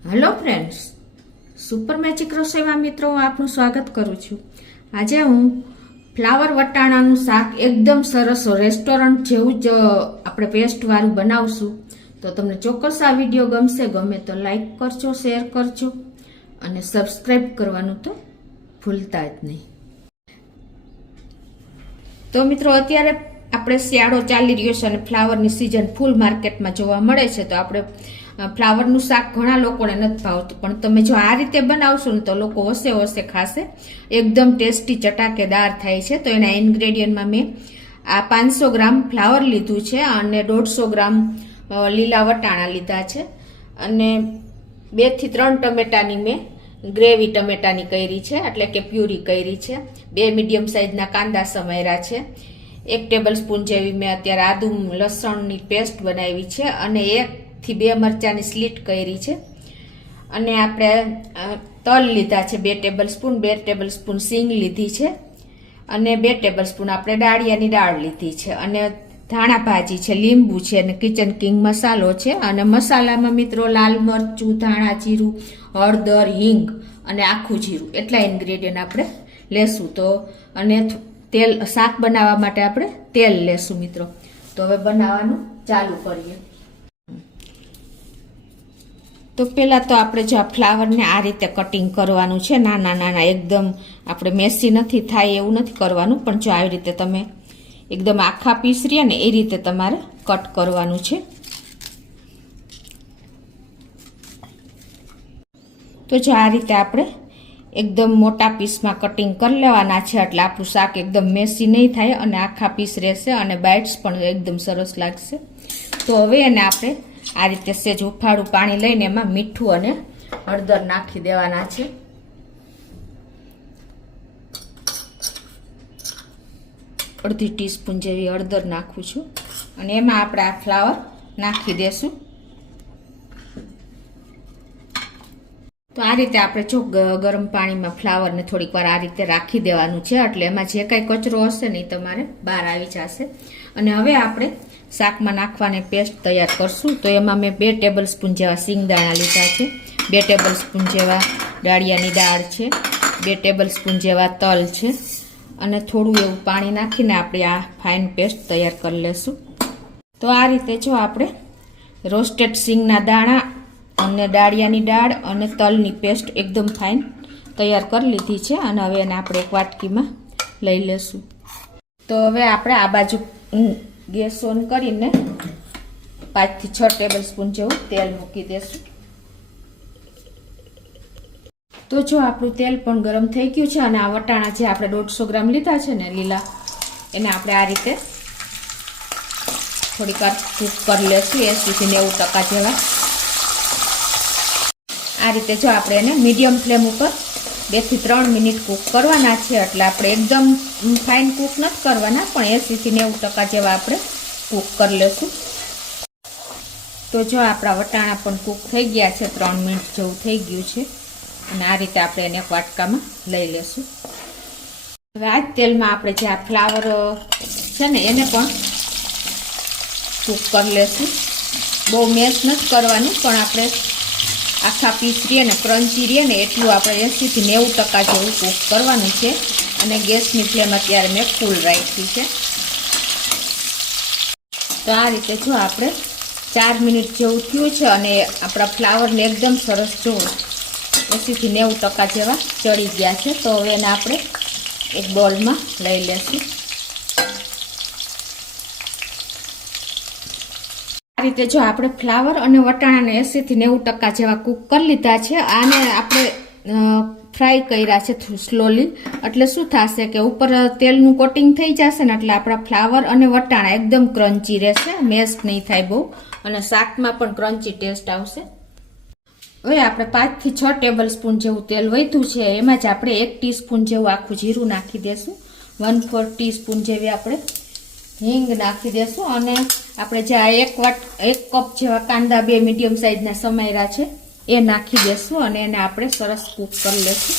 Hello friends, super magic રસોઈમાં મિત્રો હું આપનું સ્વાગત કરું છું. આજે હું ફ્લાવર વટાણાનું શાક એકદમ સરસ રેસ્ટોરન્ટ જેવું જ આપણે પેસ્ટવાળું બનાવશું. તો તમને ચોક્કસ આ વિડીયો ગમશે. ગમે તો લાઈક કરજો, શેર કરજો અને સબસ્ક્રાઈબ કરવાનું તો ભૂલતા જ નહીં. તો મિત્રો, અત્યારે આપણે શિયાળો ચાલી રહ્યો છે અને ફ્લાવરની સિઝન ફૂલ માર્કેટમાં જોવા મળે છે. તો આપણે ફ્લાવરનું શાક ઘણા લોકોને નથી ભાવતું, પણ તમે જો આ રીતે બનાવશો ને તો લોકો હોશે હોશે ખાશે. એકદમ ટેસ્ટી ચટાકેદાર થાય છે. તો એના ઇન્ગ્રેડિયન્ટમાં મેં આ 500 ગ્રામ ફ્લાવર લીધું છે અને 150 ગ્રામ લીલા વટાણા લીધા છે અને 2 થી 3 ટમેટાની મેં ગ્રેવી ટમેટાની કરી છે, એટલે કે પ્યુરી કરી છે. 2 મીડિયમ સાઇઝના કાંદા સમાર્યા છે. 1 ટેબલ સ્પૂન જેવી મેં અત્યારે આદુ લસણની પેસ્ટ બનાવી છે અને 1 થી 2 મરચાની સ્લીટ કરી છે. અને આપણે તલ લીધા છે 2 ટેબલ સ્પૂન, 2 ટેબલ સ્પૂન સિંગ લીધી છે અને 2 ટેબલ સ્પૂન આપણે દાળિયાની દાળ લીધી છે અને ધાણા ભાજી છે, લીંબુ છે અને કિચન કિંગ મસાલો છે. અને મસાલામાં મિત્રો લાલ મરચું, ધાણા જીરું, હળદર, હિંગ અને આખું જીરું એટલા ઇન્ગ્રેડિયન્ટ આપણે લેશું. તો અને તેલ, શાક બનાવવા માટે આપણે તેલ લેશું મિત્રો. તો હવે બનાવવાનું ચાલુ કરીએ. તો પહેલાં તો આપણે જો આ ફ્લાવરને આ રીતે કટિંગ કરવાનું છે, નાના નાના, એકદમ આપણે મેસી નથી થાય એવું નથી કરવાનું, પણ જો આવી રીતે તમે એકદમ આખા પીસ રહ્યા ને એ રીતે તમારે કટ કરવાનું છે. તો જો આ રીતે આપણે એકદમ મોટા પીસમાં કટિંગ કરી લેવાના છે, એટલે આપણું શાક એકદમ મેસી નહીં થાય અને આખા પીસ રહેશે અને બાઇટ્સ પણ એકદમ સરસ લાગશે. તો હવે એને આપણે આ રીતે સેજ ઉફાળું પાણી લઈને એમાં મીઠું અને હળદર નાખી દેવાના છે. અડધી ટીસ્પૂન જેવી હળદર નાખું છું અને એમાં આપણે આ ફ્લાવર નાખી દેશું. તો આ રીતે આપણે જો ગરમ પાણીમાં ફ્લાવરને થોડીક વાર આ રીતે રાખી દેવાનું છે, એટલે એમાં જે કાંઈ કચરો હશે ને એ તમારે બહાર આવી જશે. અને હવે આપણે શાકમાં નાખવાની પેસ્ટ તૈયાર કરશું. તો એમાં મેં 2 ટેબલ સ્પૂન જેવા સિંગદાણા લીધા છે, 2 ટેબલ સ્પૂન જેવા દાળિયાની દાળ છે, 2 ટેબલ સ્પૂન જેવા તલ છે અને થોડું એવું પાણી નાખીને આપણે આ ફાઇન પેસ્ટ તૈયાર કરી લેશું. તો આ રીતે જો આપણે રોસ્ટેડ સિંગના દાણા અને દાળિયાની દાળ અને તલની પેસ્ટ એકદમ ફાઇન તૈયાર કરી લીધી છે અને હવે એને આપણે એક વાટકીમાં લઈ લેશું. તો હવે આપણે આ બાજુ ગેસ ઓન કરીને 5 થી 6 ટેબલ સ્પૂન જેવું તેલ મૂકી દેશું. તો જો આપણું તેલ પણ ગરમ થઈ ગયું છે અને આ વટાણા જે આપણે 150 ગ્રામ લીધા છે ને લીલા, એને આપણે આ રીતે થોડીક વાર કૂક કરી લેશું 80 થી 90% જેવા. આ રીતે જો આપણે એને મીડિયમ ફ્લેમ ઉપર 2 થી 3 મિનિટ કૂક કરવાના છે, એટલે આપણે એકદમ ફાઇન કૂક નથી કરવાના, પણ 80 થી 90% જેવા આપણે કૂક કરી લેશું. તો જો આપણા વટાણા પણ કૂક થઈ ગયા છે, 3 મિનિટ જેવું થઈ ગયું છે અને આ રીતે આપણે એને એક વાટકામાં લઈ લેશું. હવે આ જ તેલમાં આપણે જે આ ફ્લાવર છે ને એને પણ કૂક કરી લેશું. બહુ મેશ નથી કરવાનું, પણ આપણે આખા પીસ રહીએ ને ક્રન્ચી રહીએ ને એટલું આપણે 80 થી 90% જેવું કૂક કરવાનું છે. અને ગેસની ફ્લેમ અત્યારે મેં ફૂલ રાખી છે. તો આ રીતે જો આપણે 4 મિનિટ જેવું થયું છે અને આપણા ફ્લાવરને એકદમ સરસ જો 80 થી 90% જેવા ચડી ગયા છે. તો હવે એને આપણે એક બોલમાં લઈ લેશું. આ રીતે જો આપણે ફ્લાવર અને વટાણાને 80 થી 90% જેવા કૂક કરી લીધા છે. આને આપણે ફ્રાય કર્યા છે સ્લોલી, એટલે શું થશે કે ઉપર તેલનું કોટિંગ થઈ જશે ને, એટલે આપણા ફ્લાવર અને વટાણા એકદમ ક્રન્ચી રહેશે, મેશ નહીં થાય બહુ અને શાકમાં પણ ક્રન્ચી ટેસ્ટ આવશે. હવે આપણે 5 થી 6 ટેબલ સ્પૂન જેવું તેલ વધ્યું છે, એમાં જ આપણે 1 ટીસ્પૂન જેવું આખું જીરું નાખી દેશું. 1/4 ટીસ્પૂન જેવી આપણે હિંગ નાખી દેશું અને આપણે જે આ 1 કપ જેવા કાંદા 2 મીડિયમ સાઇઝના સમાર્યા છે એ નાખી દેશું અને એને આપણે સરસ કૂક કરી લેશું.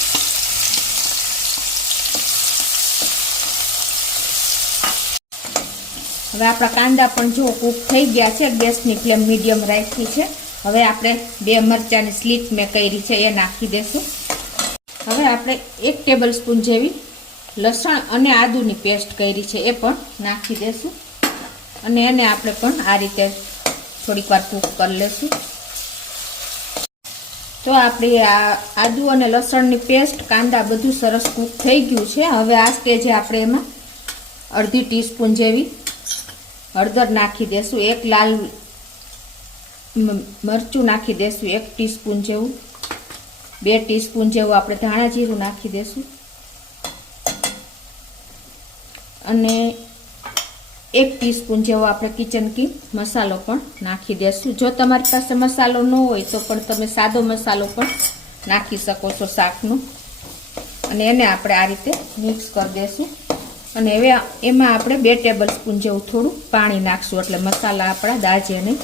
હવે આપણા કાંદા પણ જો કૂક થઈ ગયા છે, ગેસની ફ્લેમ મીડિયમ રાખી છે હવે આપણે 2 મરચાંની સ્લીટ મેં કરી છે એ નાખી દેશું. હવે આપણે 1 ટેબલ સ્પૂન જેવી લસણ અને આદુની પેસ્ટ કરી છે એ પણ નાખી દેશું અને એને આપણે પણ આ રીતે થોડીક વાર કૂક કરી લેશું. તો આપણી આ આદુ અને લસણની પેસ્ટ, કાંદા બધું સરસ કૂક થઈ ગયું છે. હવે આ સ્ટેજે આપણે એમાં અડધી ટીસ્પૂન જેવી હળદર નાખી દેશું, 1 લાલ મરચું નાખી દેશું 1 ટીસ્પૂન જેવું, 2 ટીસ્પૂન જેવું આપણે ધાણા જીરું નાખી દેશું અને 1 ટીસ્પૂન જેવો આપણે કિચન કિંગ મસાલો પણ નાખી દેશું. જો તમારી પાસે મસાલો ન હોય તો પણ તમે સાદો મસાલો પણ નાખી શકો છો શાકનો અને એને આપણે આ રીતે મિક્સ કરી દેશું. અને હવે એમાં આપણે 2 ટેબલ સ્પૂન જેવું થોડું પાણી નાખશું એટલે મસાલા આપણા દાજે નહીં.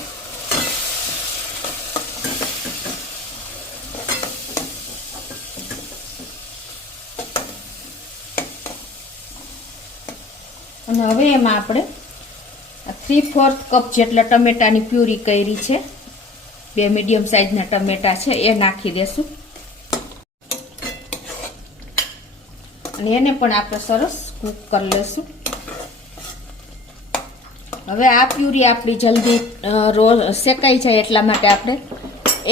અને હવે એમાં આપણે 3/4 કપ જેટલા ટમેટાની પ્યુરી કરી છે, 2 મીડિયમ સાઈઝના ટમેટા છે એ નાખી દેશું અને એને પણ આપણે સરસ કૂક કરી લેશું. હવે આ પ્યુરી આપણી જલ્દી શેકાઈ જાય એટલા માટે આપણે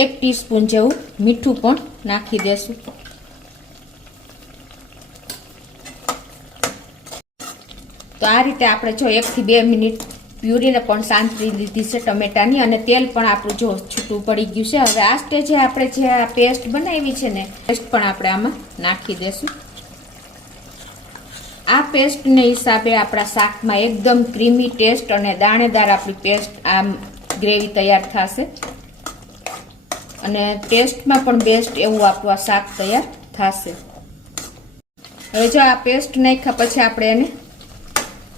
1 ટીસ્પૂન જેવું મીઠું પણ નાખી દેશું. તો આ રીતે આપણે જો 1 થી 2 મિનિટ પ્યુરીને પણ સાંતળી દીધી છે ટમેટાની અને તેલ પણ આપણું જો છૂટું પડી ગયું છે. હવે આ સ્ટેજે આપણે જે આ પેસ્ટ બનાવી છે ને પેસ્ટ પણ આપણે આમાં નાખી દેશું. આ પેસ્ટને હિસાબે આપણા શાકમાં એકદમ ક્રીમી ટેસ્ટ અને દાણેદાર આપણી પેસ્ટ આ ગ્રેવી તૈયાર થશે અને ટેસ્ટમાં પણ બેસ્ટ એવું આપણું આ શાક તૈયાર થશે. હવે જો આ પેસ્ટ નાખ્યા પછી આપણે એને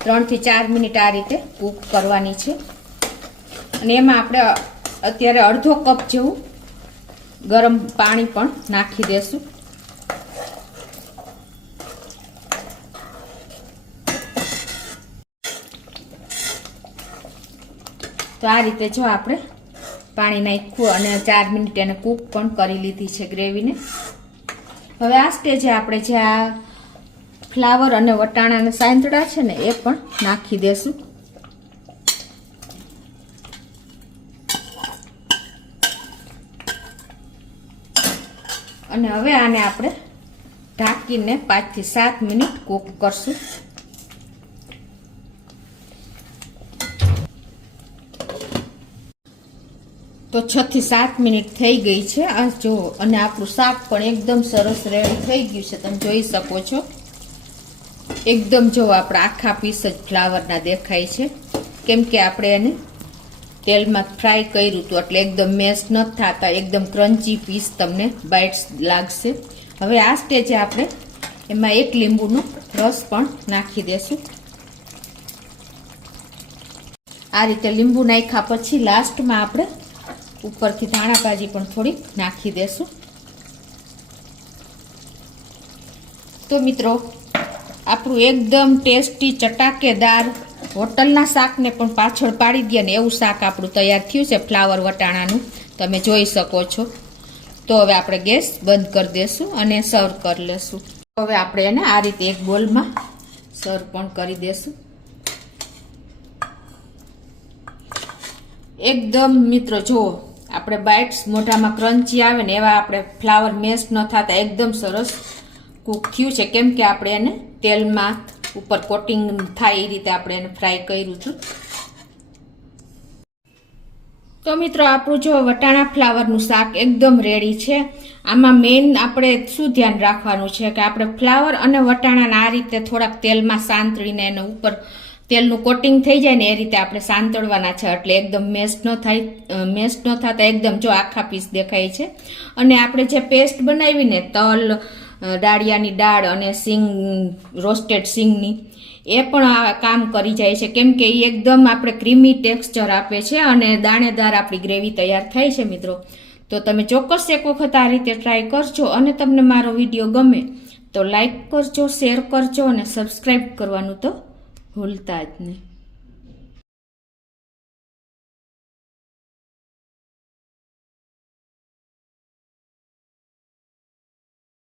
3 થી 4 મિનિટ આ રીતે કૂક કરવાની છે અને એમાં આપણે અત્યારે અડધો કપ જેવું ગરમ પાણી પણ નાખી દેશું. તો આ રીતે જો આપણે પાણી નાખ્યું અને 4 મિનિટ એને કૂક પણ કરી લીધી છે ગ્રેવીને. હવે આ સ્ટેજે આપણે જે આ ફ્લાવર અને વટાણાના સાંતળા છે ને એ પણ નાખી દેશું. અને હવે આને આપણે ઢાંકીને 5 થી 7 મિનિટ કૂક કરશું. તો 6 થી 7 મિનિટ થઈ ગઈ છે આ જો અને આપણું શાક પણ એકદમ સરસ રેડી થઈ ગયું છે. તમે જોઈ શકો છો એકદમ જો આપણા આખા પીસ જ ફ્લાવરના દેખાય છે કેમ કે આપણે એને તેલમાં ફ્રાય કર્યું હતું એટલે એકદમ મેશ ન થતા એકદમ ક્રન્ચી પીસ તમને બાઇટ્સ લાગશે. હવે આ સ્ટેજે આપણે એમાં 1 લીંબુનો રસ પણ નાખી દેશું. આ રીતે લીંબુ નાખ્યા પછી લાસ્ટમાં આપણે ઉપરથી ધાણા ભાજી પણ થોડીક નાખી દેશું. તો મિત્રો આપણું એકદમ ટેસ્ટી ચટાકેદાર હોટલના શાકને પણ પાછળ પાડી દે ને એવું શાક આપણું તૈયાર થયું છે ફ્લાવર વટાણાનું, તમે જોઈ શકો છો. તો હવે આપણે ગેસ બંધ કરી દેશું અને સર્વ કરી લેશું. હવે આપણે એને આ રીતે એક બોલમાં સર્વ પણ કરી દેશું. એકદમ મિત્રો જુઓ આપણે બાઇટ્સ મોઢામાં ક્રન્ચી આવે ને એવા આપણે ફ્લાવર મેશ ન થતા એકદમ સરસ કૂક થયું છે કેમ કે આપણે એને તેલમાં ઉપર કોટિંગ થાય એ રીતે આપણે એને ફ્રાય કર્યું હતું. તો મિત્રો આપણું જો વટાણા ફ્લાવરનું શાક એકદમ રેડી છે. આમાં મેઇન આપણે શું ધ્યાન રાખવાનું છે કે આપણે ફ્લાવર અને વટાણાને આ રીતે થોડાક તેલમાં સાંતળીને એને ઉપર તેલનું કોટિંગ થઈ જાય ને એ રીતે આપણે સાંતળવાના છે એટલે એકદમ મેશ ન થતા એકદમ જો આખા પીસ દેખાય છે. અને આપણે જે પેસ્ટ બનાવીને તલ, ડાળિયાની દાળ અને સિંગ, રોસ્ટેડ સિંગની એ પણ આ કામ કરી જાય છે કેમ કે એ એકદમ આપણે ક્રીમી ટેક્સચર આપે છે અને દાણેદાર આપણી ગ્રેવી તૈયાર થાય છે મિત્રો. તો તમે ચોક્કસ એક વખત આ રીતે ટ્રાય કરજો અને તમને મારો વિડીયો ગમે તો લાઈક કરજો, શેર કરજો અને સબસ્ક્રાઈબ કરવાનું તો ભૂલતા જ નહીં.